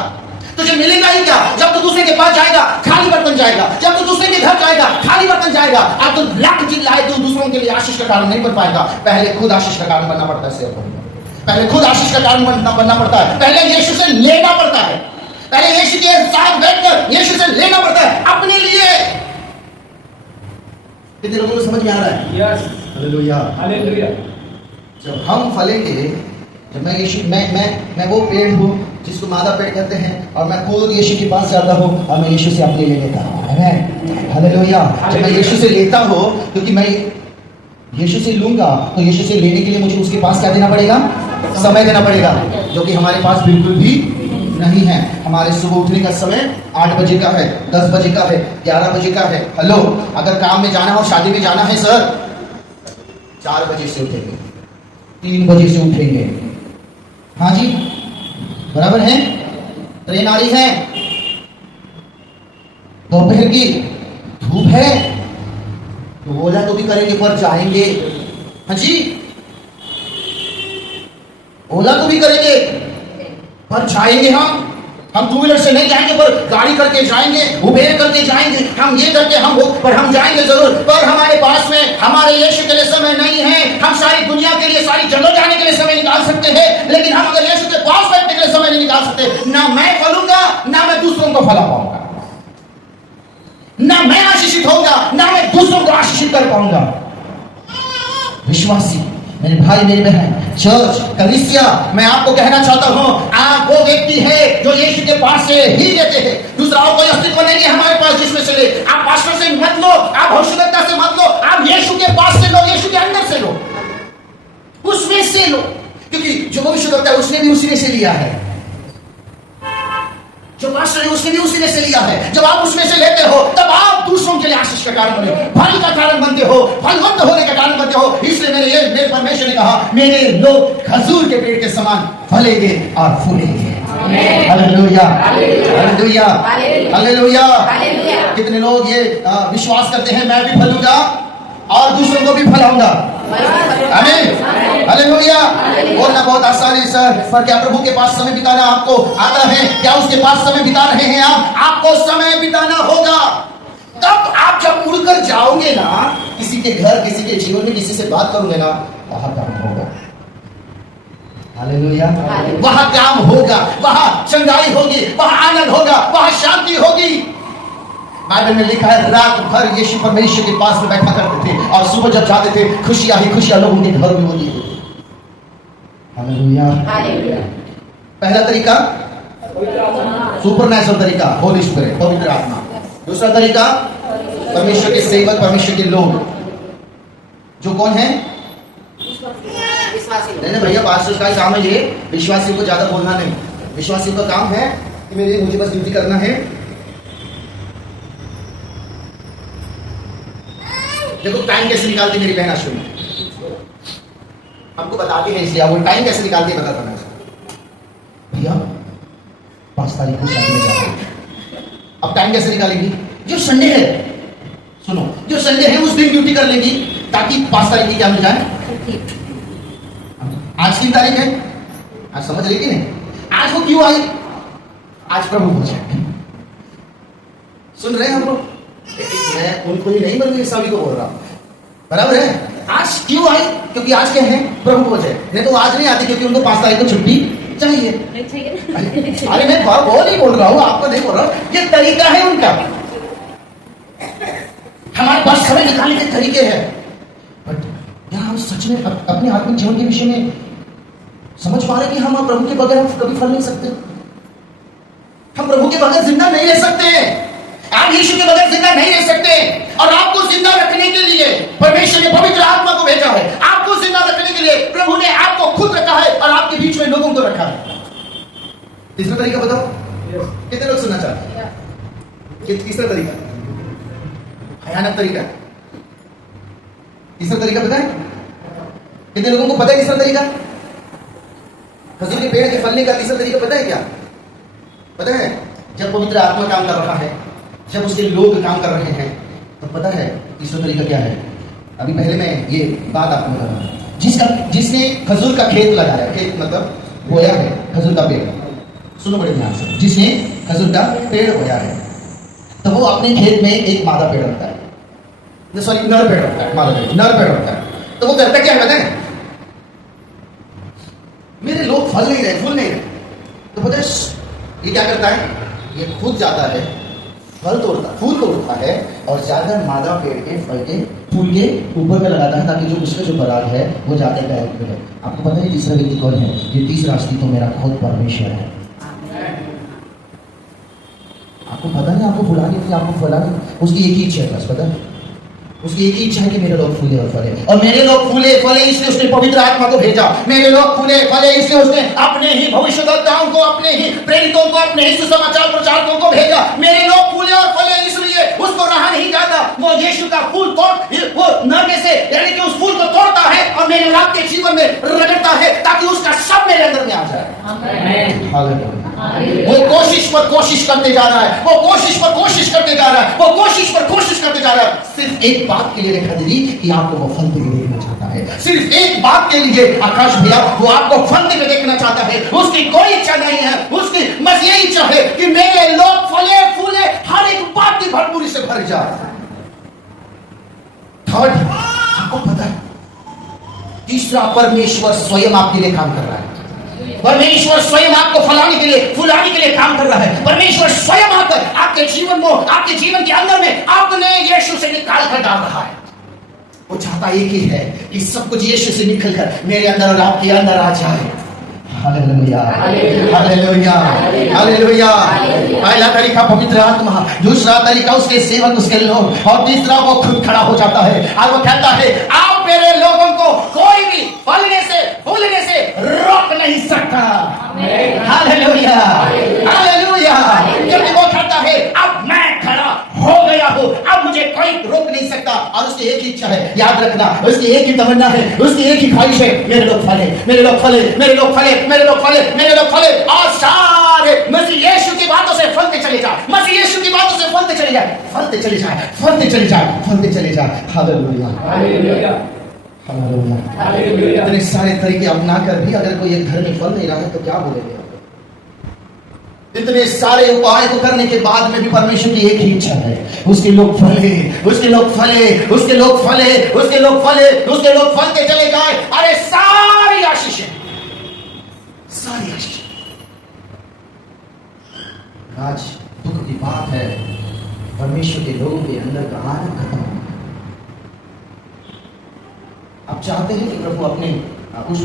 तुझे मिलेगा ही क्या? जब तू दूसरे के पास जाएगा खाली बर्तन जाएगा, जब तू दूसरे के घर जाएगा खाली बर्तन जाएगा। अब तू लाख चिल्लाए तो दूसरों के लिए आशीष का कारण नहीं बन पाएगा। पहले खुद आशीष का कारण बनना पड़ता है। पहले खुद आशीष का कारण बनना पड़ता है। पहले यीशु से लेना पड़ता है। पहले यीशु के साथ बैठकर यीशु से लेना पड़ता है अपने लिए। कितने लोगों को समझ में आ रहा है? Yes, hallelujah, hallelujah. जब हम फलेंगे, जब मैं यीशु मैं वो पेड़ हूँ जिसको मादा पेड़ कहते हैं, और मैं खुद यीशु के पास जाता हूँ और मैं यीशु से अपने ले लेता हूँ। आमीन, हालेलुया। जब मैं यीशु से लेता हूँ, क्योंकि मैं यीशु से लूंगा तो यीशु से लेने के लिए मुझे उसके पास क्या देना पड़ेगा? समय देना पड़ेगा, जो कि हमारे पास बिल्कुल भी नहीं है। हमारे सुबह उठने का समय 8 बजे का है, 10 बजे का है, 11 बजे का है। हेलो, अगर काम में जाना हो, शादी में जाना है सर, 4 बजे से उठेंगे, 3 बजे से उठेंगे। हाँ जी, बराबर है। ट्रेन आ रही है, दोपहर की धूप है, तो ओला तो भी करेंगे पर जाएंगे। हाँ जी, ओला तो भी करेंगे पर जाएंगे। हम 2 व्हीलर से नहीं जाएंगे पर गाड़ी करके जाएंगे, उबेर करके जाएंगे, हम ये करके हम वो, पर हम जाएंगे जरूर। पर हमारे पास में हमारे यीशु के लिए समय नहीं है। हम सारी दुनिया के लिए, सारी जगह जाने के लिए समय निकाल सकते हैं, लेकिन हम अगर यीशु के पास बैठने के लिए समय नहीं निकाल सकते, ना मैं फलूंगा ना मैं दूसरों को फला पाऊंगा, ना मैं आशीषित होऊंगा ना मैं दूसरों को आशीषित कर पाऊंगा। विश्वासी मेरे भाई, मेरी बहन, चर्च, कलीसिया, मैं आपको कहना चाहता हूं, आप वो व्यक्ति है जो यीशु के पास से ही लेते हैं। दूसरा और कोई अस्तित्व नहीं है हमारे पास जिसमें से ले। आप पास्टर से मत लो, आप भविष्यवक्ता से मत लो, आप यीशु के पास से लो, यीशु के अंदर से लो, उसमें से लो। क्योंकि जो भविष्यवक्ता है उसने भी उसी में से लिया है, जो पास्टर है उसने भी उसी में से लिया है। जब आप उसमें से लेते हो तब आप दूसरों के लिए आशीष का कारण बने, फल का कारण बनते हो, फलवंत होने का कारण बनते हो। इसलिए मेरे परमेश्वर ने कहा, मेरे लोग खजूर के पेड़ के समान फलेंगे और फूलेंगे। Hallelujah, hallelujah, hallelujah. कितने लोग ये विश्वास करते हैं मैं भी फलूंगा और दूसरों को भी फैलाऊंगा। आमीन, हालेलुया। बोलना बहुत आसान है सर, पर क्या प्रभु के पास समय बिताना आपको आता है? क्या उसके पास समय बिता रहे हैं आप? आपको समय बिताना होगा। तब आप जब उड़कर जाओगे ना, किसी के घर, किसी के जीवन में किसी से बात करोगे ना, वहां काम होगा। हालेलुया। वहां काम होगा, वहां चंगाई होगी, वहां आनंद होगा, वहां शांति होगी। बाइबल में लिखा है, रात भर यीशु परमेश्वर के पास में बैठा करते थे और सुबह जब जाते थे, खुशियां ही खुशियां लोगों के घर में होती थी। हालेलुया। पहला तरीका सुपरनैचुरल तरीका, होली स्पिरिट, पवित्र आत्मा। दूसरा तरीका परमेश्वर के सेवक, परमेश्वर के लोग, जो कौन है? नहीं भैया, पास्टर का काम है ये, विश्वासियों को ज्यादा बोलना नहीं। विश्वासियों का काम है कि मुझे बस ड्यूटी करना है। देखो टाइम कैसे निकालती मेरी बहन अश्विनी, हमको बताती है, इसलिए वो टाइम कैसे निकालती है बताता मैं। भैया 5 तारीख को शादी में जाना है, अब टाइम कैसे निकालेंगी? जो संडे है, सुनो, जो संडे है उस दिन ड्यूटी कर लेंगी ताकि 5 तारीख की क्या मिल जाए। आज 3 तारीख है, आज समझ रही कि नहीं? आज वो क्यों आई? आज प्रभु हो जाए। सुन रहे हैं हम लोग? मैं उनको ही नहीं बल्कि सभी को बोल रहा हूं, बराबर है? आज क्यों आई? क्योंकि आज क्या है? प्रभु हो जाए। नहीं तो आज नहीं आती, क्योंकि उनको 5 तारीख को छुट्टी चाहिए। अरे मैं वो नहीं बोल रहा हूँ, आपको नहीं बोल रहा हूँ, ये तरीका है उनका। हमारे पास समय निकालने के तरीके हैं, बट क्या हम सच में अपने आत्मिक जीवन के विषय में समझ पा रहे कि हम प्रभु के बगैर हम कभी फल नहीं सकते? हम प्रभु के बगैर जिंदा नहीं रह सकते, आप यीशु के बगैर जिंदा नहीं रह सकते। और आपको जिंदा रखने के लिए परमेश्वर ने पवित्र आत्मा को भेजा है। आपको जिंदा रखने के लिए प्रभु ने आपको खुद रखा है और आपके बीच में लोगों को रखा है। तीसरा तरीका बताओ, कितने लोग सुनना चाहते हैं? तीसरा तरीका, भयानक तरीका। तीसरा तरीका पता है? कितने लोगों को पता है तीसरा तरीका? खजूर के पेड़ के फलने का तीसरा तरीका पता है क्या? पता है? जब पवित्र आत्मा काम कर रहा है, जब उसके लोग काम कर रहे हैं, तो पता है तीसरा तरीका क्या है? अभी पहले मैं ये बात आपको बता रहा हूं। जिसने खजूर का खेत लगाया, खेत मतलब बोया है खजूर का पेड़, सुनो बड़े ध्यान से, जिसने खजूर का पेड़ बोया है, तो वो अपने खेत में एक मादा पेड़ रखता है, सॉरी नर पेड़ रखता है, मादा पेड़, नर पेड़ रखता है। तो वो करता क्या है पता है? मेरे लोग फल नहीं रहे, फूल नहीं रहे, तो पता है ये क्या करता है? ये खुद जाता है, फल तोड़ता, फूल तोड़ता है और ज्यादा मादा पेड़ के फल के फूल के ऊपर में लगाता है, ताकि जो उसका जो पराग है वो जाके डायरेक्ट मिले। आपको पता है तीसरा व्यक्ति कौन है? ये तीसरा अस्तित्व मेरा खुद परमेश्वर है। आपको पता नहीं, आपको बुलाने की, आपको फलाने, उसकी एक ही इच्छा है बस, पता है? उसकी एक ही इच्छा है कि मेरे लोग फूले और फले, और मेरे लोग फूले फले इसलिए उसने पवित्र आत्मा को भेजा। मेरे लोग फूले फले इसलिए उसने अपने ही भविष्यद्वक्ताओं को, अपने ही प्रेरितों को, अपने ही सुसमाचार प्रचारकों को भेजा। मेरे लोग फूले और फले इसलिए उसको रहा नहीं जाता, वो यीशु का फूल तोड़, वो नरमे से यानी कि उस फूल को तोड़ता है और मेरे लोग के जीवन में रगड़ता है, ताकि उसका सब मेरे अंदर में आ जाए। हालेलुया। वो कोशिश पर कोशिश करते जा रहा है, वो कोशिश पर कोशिश करते जा रहा है, वो कोशिश पर कोशिश करते जा रहा है। सिर्फ एक बात के लिए रेखा दीदी कि आपको वो फलते हुए देखना चाहता है। सिर्फ एक बात के लिए आकाश भैया वो आपको फलते हुए देखना चाहता है। उसकी कोई इच्छा नहीं है, उसकी बस यही इच्छा है कि मेरे लोग फले फूले, हर एक बात की भरपूरी से भर जाए। थर्ड, आपको पता है तीसरा, परमेश्वर स्वयं आपके लिए काम कर रहा है। परमेश्वर स्वयं आपको फलाने के लिए, फुलाने के लिए काम कर रहा है। परमेश्वर स्वयं आकर आपके जीवन में, आपके जीवन के अंदर में अपने यीशु से निकाल कर डाल रहा है। वो चाहता एक ही है कि सब कुछ यीशु से निकलकर मेरे अंदर और आपके अंदर आ जाए। Hallelujah, hallelujah, hallelujah. पहला तरीका पवित्र आत्मा, दूसरा तरीका उसके सेवक, उसके लोग, और तीसरा वो खुद खड़ा हो जाता है और वो कहता है आप मेरे लोगों को कोई भी फलने से, फूलने से रोक नहीं सकता। Hallelujah, hallelujah. क्योंकि वो कहता है अब मैं खड़ा हो गया हूं, अब मुझे कोई रोक नहीं सकता। और उसकी एक ही इच्छा है, याद रखना, उसकी एक ही तमन्ना है, उसकी एक ही ख्वाहिश है, मेरे लोग फले, मेरे लोग फले, मेरे लोग फले, मेरे लोग फले, मेरे लोग फले, और सारे मसीह यीशु की बातों से फलते चले जाए, मसीह यीशु की बातों से फलते चले जाए, फलते चले जाए, फलते चले जाए, फलते चले जाए। Hallelujah, hallelujah, hallelujah. हालेलुया। इतने सारे तरीके अपना कर भी अगर कोई एक घर में फल नहीं रहा है तो क्या बोलेंगे? इतने सारे उपाय को करने के बाद में भी परमेश्वर की एक ही इच्छा है, उसके लोग फले, उसके लोग फले, उसके लोग फले, उसके लोग फले, उसके लोग फलते चले जाए। अरे सारी आशीषें, सारी आशीषें। आज दुख की बात है, परमेश्वर के लोगों के अंदर का आनंद खत्म हो गया। आप चाहते हैं कि प्रभु अपने उस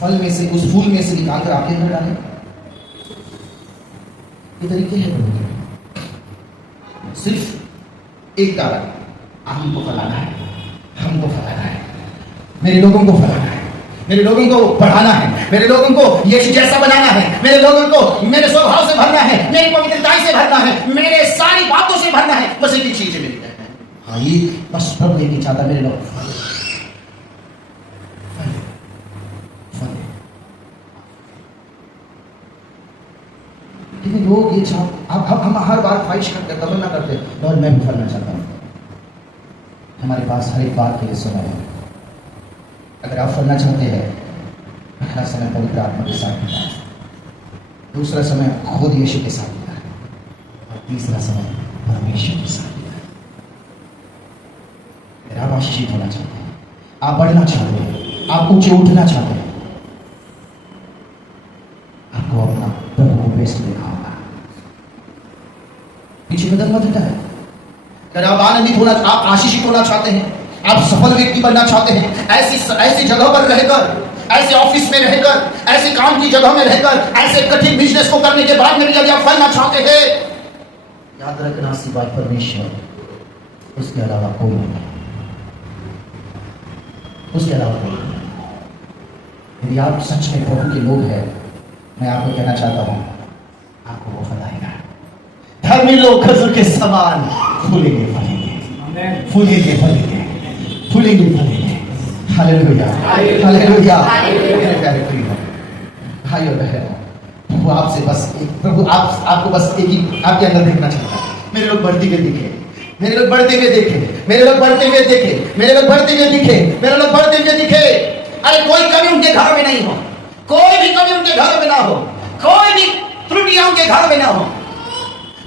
फल में से, उस फूल में से निकालकर आपके अंदर डालें? ये तरीके हैं प्रभु के। सिर्फ एक कारण, हमको फलाना है, हमको फलाना है, मेरे लोगों को फलाना है, मेरे लोगों को बढ़ाना है, मेरे लोगों को यीशु जैसा बनाना है, मेरे लोगों को मेरे स्वभाव से भरना है, मेरी पवित्रताई से भरना है, मेरे सारी बातों से भरना है। बस एक ही चीज है मेरी। हाँ, ये बस प्रभु एक ही चाहता, मेरे लोग फले, फले, फले। लेकिन लोग ये हम हर बार ख्वाहिश करते, तमन्ना करते, और मैं भी फलना चाहता हूँ। हमारे पास हर एक बात के लिए समय है। अगर आप फलना चाहते हैं, पहला समय पवित्र आत्मा के साथ बिताएं, दूसरा समय खुद यीशु के साथ बिताएं, और तीसरा समय परमेश्वर के साथ बिताएं। अगर आप आशीषित होना चाहते हैं, आप बढ़ना चाहते हैं, आप ऊंचे उठना चाहते हैं, आपको अपना प्रभु को बेस्ट देखा होगा। पीछे कदम मत हटाएं। अगर आप आनंदित होना, आप आशीषित होना चाहते हैं, आप सफल व्यक्ति बनना चाहते हैं, ऐसी जगह पर रहकर, ऐसे ऑफिस में रहकर, ऐसे काम की जगह में रहकर, ऐसे कठिन बिजनेस को करने के बाद में भी यदि आप फलना चाहते हैं, याद रखना सिवाय परमेश्वर, उसके अलावा कोई नहीं, उसके अलावा कोई नहीं। यदि आप सच में प्रभु के लोग हैं, मैं आपको कहना चाहता हूं, आपको वो फलाएगा। धर्मी लोग खजूर के समान फूलेंगे, फलेंगे, फूलेंगे, फलेंगे, फूलेंगे, फलेंगे। Hallelujah, hallelujah. मेरे प्यारे प्रिय भाई और बहनों, प्रभु आपसे बस प्रभु आपको बस एक ही आपके अंदर देखना चाहता है। मेरे लोग बढ़ते हुए दिखे, मेरे लोग बढ़ते हुए देखे, मेरे लोग बढ़ते हुए देखे, मेरे लोग बढ़ते हुए दिखे, मेरे लोग बढ़ते हुए दिखे। अरे कोई कमी उनके घरों में नहीं हो, कोई भी कमी उनके घरों में ना हो, कोई भी त्रुटियां उनके घरों में ना हो।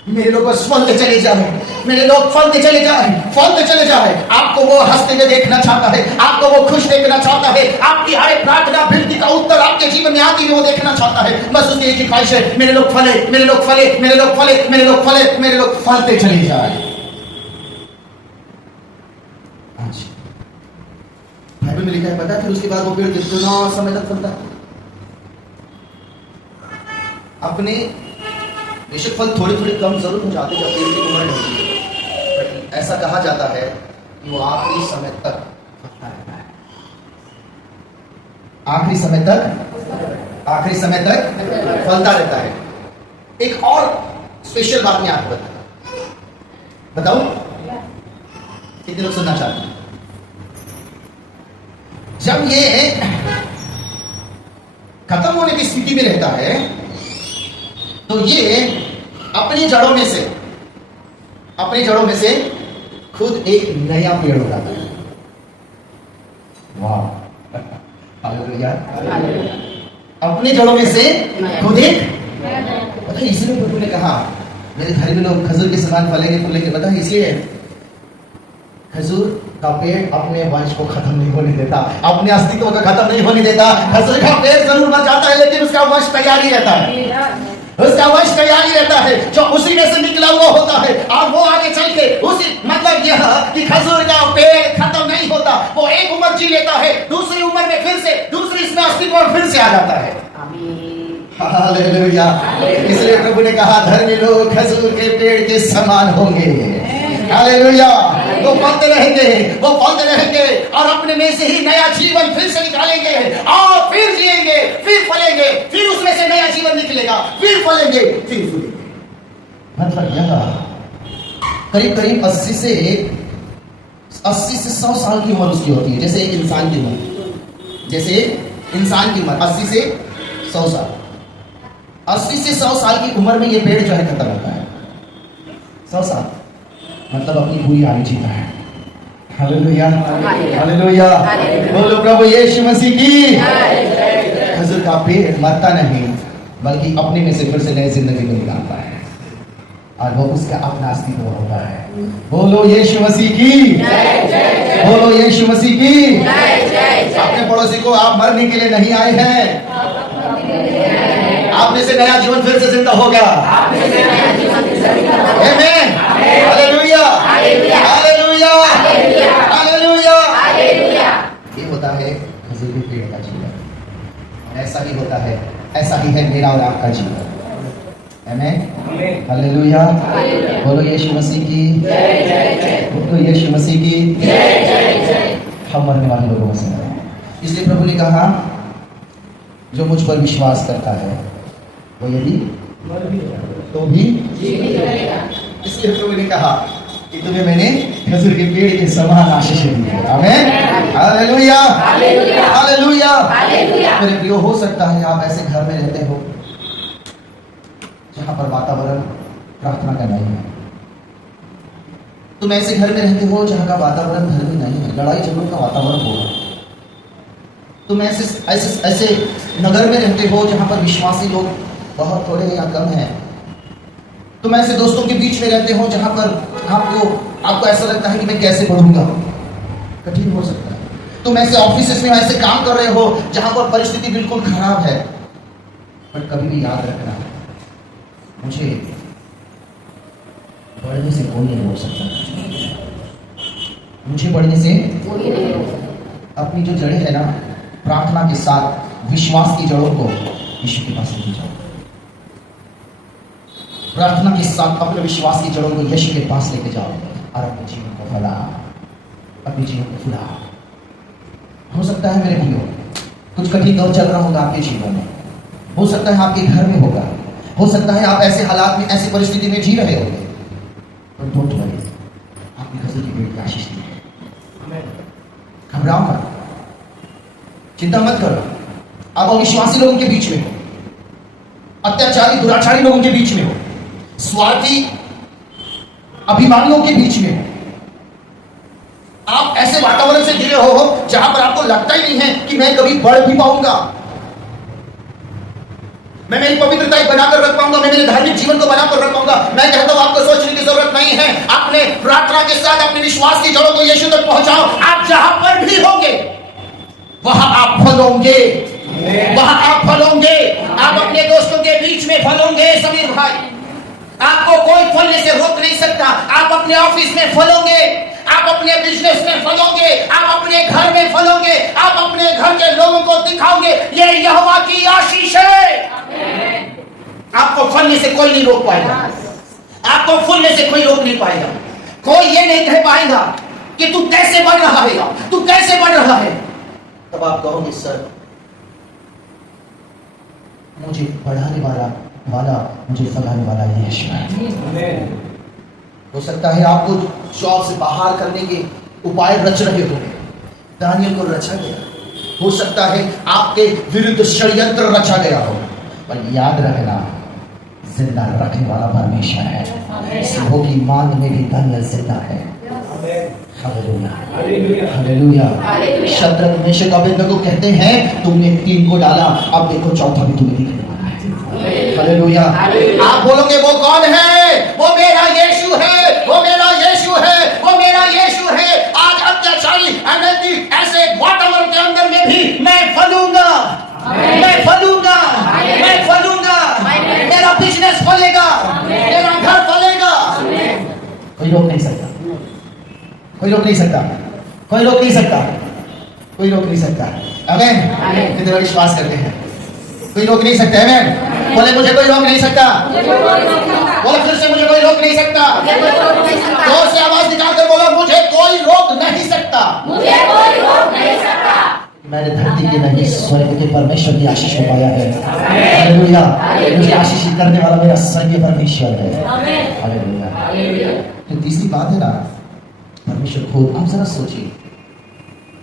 मेरे लोग बस फलते चले जाए, मेरे लोग फलते चले जाए, फलते चले जाए। आपको वो हंसते हुए देखना चाहता है, आपको वो खुश देखना चाहता है, आपकी हर एक प्रार्थना विनती का उत्तर आपके जीवन में आती हुई वो देखना चाहता है। बस उसकी एक ही ख्वाहिश है, मेरे लोग फले, मेरे लोग फले, मेरे लोग फले, मेरे लोग फले, मेरे लोग फलते चले जाए। आज बाइबल में लिखा है, पता है फिर उसके बाद वो पेड़ कितना समय तक फलता है। अपने बेशक फल थोड़े थोड़े कम जरूर हो जाते जब पेड़ की उम्र होती है, ऐसा कहा जाता है कि वो आखिरी समय तक फलता रहता है, आखिरी समय तक, आखिरी समय तक फलता रहता है। एक और स्पेशल बात मैं आपको बताऊं, कितने लोग सुनना चाहते हैं? जब ये खत्म होने की स्थिति में रहता है तो ये अपनी जड़ों में से खुद एक नया पेड़ हो जाता है। वाह, हालेलुया। अपनी जड़ों में से खुद एक, पता है इसलिए प्रभु ने कहा मेरे घर में लोग खजूर के समान फलेंगे फूलेंगे। पता है इसलिए खजूर का पेड़ अपने वंश को खत्म नहीं होने देता, अपने अस्तित्व को खत्म नहीं होने देता। खजूर का पेड़ जरूर मर जाता है लेकिन उसका वंश तैयार ही रहता है, उसका वंश तैयार ही रहता है, जो उसी में से निकला हुआ होता है। और वो आगे चल के उसी, मतलब यह कि खजूर का पेड़ खत्म नहीं होता, वो एक उम्र जी लेता है, दूसरी उम्र में फिर से दूसरी इसमें अस्तित्व और फिर से आ जाता है। हालेलुया। इसलिए प्रभु ने कहा धर्मी लोग खजूर के पेड़ के समान होंगे। हालेलुया। वो फलते रहेंगे, वो फलते रहेंगे और अपने में से ही नया जीवन फिर से निकालेंगे और फिर जिएंगे, फिर फलेंगे, फिर उसमें से नया जीवन निकलेगा, फिर फलेंगे, फिर फूलेंगे। मतलब यह करीब करीब 80 से 100 साल की उम्र उसकी होती है, जैसे एक इंसान की उम्र, जैसे इंसान की उम्र 80 से 100 साल। 80 से 100 साल की उम्र में ये पेड़ जो है खत्म होता है। 100 साल मतलब अपनी पूरी आयु जीता है। हालेलुया, हालेलुया, बोलो प्रभु यीशु मसीह की। खजूर का पेड़ मरता नहीं बल्कि अपने में से फिर से नई जिंदगी को निकालता है और वो उसका अपना अस्तित्व होता है। बोलो यीशु मसीह की, बोलो यीशु मसीह की। अपने पड़ोसी को आप मरने के लिए नहीं आए हैं, आप में से नया जीवन फिर से जिंदा होगा। आमीन, हालेलुया, हालेलुया, हालेलुया। ये होता है खजूर के पेड़ का जीवन। ऐसा ही होता है, ऐसा ही है मेरा और आपका जीवन। आमीन, हालेलुया, बोलो यीशु मसीह की, बोलो यीशु मसीह की। हम मरने वाले लोगों में से हैं। इसलिए प्रभु ने कहा जो मुझ पर विश्वास करता है वो यदि तो भी, इसलिए प्रभु ने कहा कि तुम्हें मैंने खजूर के पेड़ के समान आशीष दी है। आमीन, हालेलुया, हालेलुया। मेरे प्रियो, हो सकता है आप ऐसे घर में रहते हो जहां पर वातावरण प्रार्थना का नहीं है। तुम ऐसे घर में रहते हो जहां का वातावरण धर्मी नहीं है, लड़ाई झगड़ों का वातावरण होगा। तुम ऐसे नगर में रहते हो जहां पर विश्वासी लोग बहुत थोड़े या कम हैं। तुम ऐसे दोस्तों के बीच में रहते हो जहां पर आपको ऐसा लगता है कि मैं कैसे पढ़ूंगा, कठिन हो सकता है। तुम ऐसे ऑफिस में ऐसे काम कर रहे हो जहां पर परिस्थिति बिल्कुल खराब है। पर कभी भी याद रखना, मुझे बढ़ने से कोई नहीं रोक सकता। मुझे बढ़ने से अपनी जो जड़ें है ना, प्रार्थना के साथ विश्वास की जड़ों को यीशु के पास लेके जाओ। प्रार्थना के साथ अपने विश्वास की जड़ों को यीशु के पास लेके जाओ और अपने जीवन को फैलाओ, अपने जीवन को फैलाओ। हो सकता है मेरे भाइयों कुछ कठिन दौर चल रहा होगा आपके जीवन में, हो सकता है आपके घर में होगा, हो सकता है आप ऐसे हालात में, ऐसी परिस्थिति में जी रहे होंगे। पर डोंट वरी, आपने खजूर के पेड़ की आशीष दी है। घबराओ मत, चिंता मत करो। आप अविश्वासी लोगों के बीच में हो, अत्याचारी दुराचारी लोगों के बीच में हो, स्वार्थी अभिमानियों के बीच में हो। आप ऐसे वातावरण से घिरे हो जहां पर आपको लगता ही नहीं है कि मैं कभी बढ़ भी पाऊंगा, मैं मेरी पवित्रता बनाकर रख पाऊंगा, मैं मेरे धार्मिक जीवन को बनाकर रख पाऊंगा। मैं कहता हूं आपको सोचने की जरूरत नहीं है। अपने प्रार्थना के साथ अपने विश्वास की जड़ों को यीशु तक पहुंचाओ। आप जहां पर भी होंगे वहां आप फलोगे, वहां आप फलोगे। आप अपने दोस्तों के बीच में फलोगे। समीर भाई, आपको कोई फलने से रोक नहीं सकता। आप अपने ऑफिस में फलोगे, आप अपने बिजनेस में फलोगे, आप अपने घर में फलोगे, आप अपने घर के लोगों को दिखाओगे। ये यहोवा की आशीष है। आपको फलने से कोई नहीं रोक पाएगा, आपको फूलने से कोई रोक नहीं पाएगा। कोई ये नहीं कह पाएगा कि तू कैसे बढ़ रहा है, तू कैसे बढ़ रहा है। तब आप कहोगे सर मुझे बढ़ाने वाला मुझे फलाने वाला यीशु है। हो सकता है आपको जॉब से बाहर करने के उपाय रच रहे हो, दानियल को रचा गया। हो सकता है आपके विरुद्ध षड्यंत्र रचा गया हो, पर याद रखना जिंदा रखने वाला परमेश्वर है। सिंहों की मांग में भी दानियल जिंदा है। Hallelujah, hallelujah. Shadrach Meshach Abednego कहते हैं तुमने 3 को डाला, अब देखो चौथा भी तुम्हें दिखने वाला है। हालेलुया। आप बोलोगे वो कौन है? वो मेरा यीशु है, वो मेरा यीशु है, वो मेरा यीशु है। आज अत्याचारी अनैतिक ऐसे वातावरण के अंदर में भी मैं फलूंगा, मैं फलूंगा, मैं फलूंगा। मेरा बिजनेस फलेगा, मेरा घर फलेगा। कोई रोक नहीं सकता, कोई रोक नहीं सकता, कोई रोक नहीं सकता, कोई रोक नहीं सकता। आमीन। कितने विश्वास करते हैं? कोई रोक नहीं सकता। आमीन। बोले मुझे कोई रोक नहीं सकता। बोले फिर से मुझे कोई रोक नहीं सकता। जोर से आवाज निकालकर बोलो मुझे कोई रोक नहीं सकता। मुझे कोई रोक नहीं सकता। मैंने धरती के नहीं स्वर्ग के परमेश्वर की आशीष को पाया है। हालेलुया। मुझे आशीषित करने वाला मेरा स्वर्गीय परमेश्वर है। हालेलुया। तो तीसरी बात है ना, परमेश्वर खुद। आप जरा सोचिए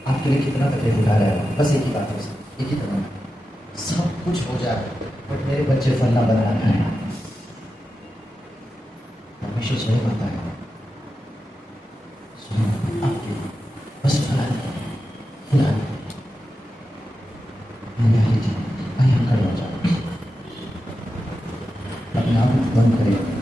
आपके लिए कितना तकलीफ उठा रहा है। बस एक ही बात है, एक ही तरह सब कुछ हो जाए, बट मेरे बच्चे फल ना बनाना है। परमेश्वर स्वयं आता है, स्वयं आपके बस फुला आइए खड़े हो जाओ, अपने आप बंद करें।